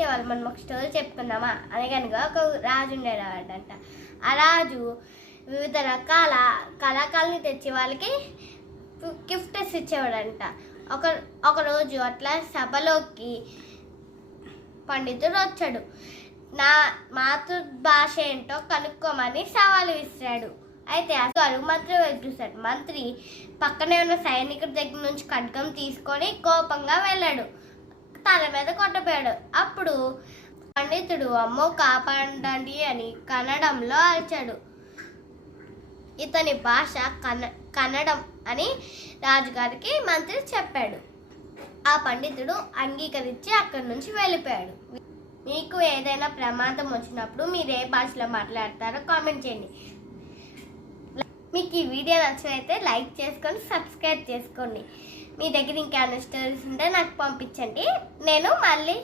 చేసేవాళ్ళు, మనం ఒక స్టోరీ చెప్పుకుందామా అని కనుక ఒక రాజు ఉండేవాడంట. ఆ రాజు వివిధ రకాల కళాకారుల్ని తెచ్చి వాళ్ళకి గిఫ్ట్స్ ఇచ్చేవాడంట. ఒకరోజు అట్లా సభలోకి పండితుడు వచ్చాడు. నా మాతృభాష ఏంటో కనుక్కోమని సవాలు విసిరాడు. అయితే అసలు మంత్రి వైపు చూశాడు. మంత్రి పక్కనే ఉన్న సైనికుడి దగ్గర నుంచి ఖడ్గం తీసుకొని కోపంగా వెళ్ళాడు. తల మీద కొట్టపోయాడు. అప్పుడు పండితుడు అమ్మో కాపాడండి అని కన్నడంలో అరిచాడు. ఇతని భాష కన్నడం అని రాజుగారికి మంత్రి చెప్పాడు. ఆ పండితుడు అంగీకరించి అక్కడి నుంచి వెళ్ళిపోయాడు. మీకు ఏదైనా ప్రమాదం వచ్చినప్పుడు మీరు ఏ భాషలో మాట్లాడతారో కామెంట్ చేయండి. మీకు ఈ వీడియో నచ్చినైతే లైక్ చేసుకొని సబ్స్క్రైబ్ చేసుకోండి. మీ దగ్గర ఇంకేమైనా స్టోరీస్ ఉంటే నాకు పంపించండి. నేను మళ్ళీ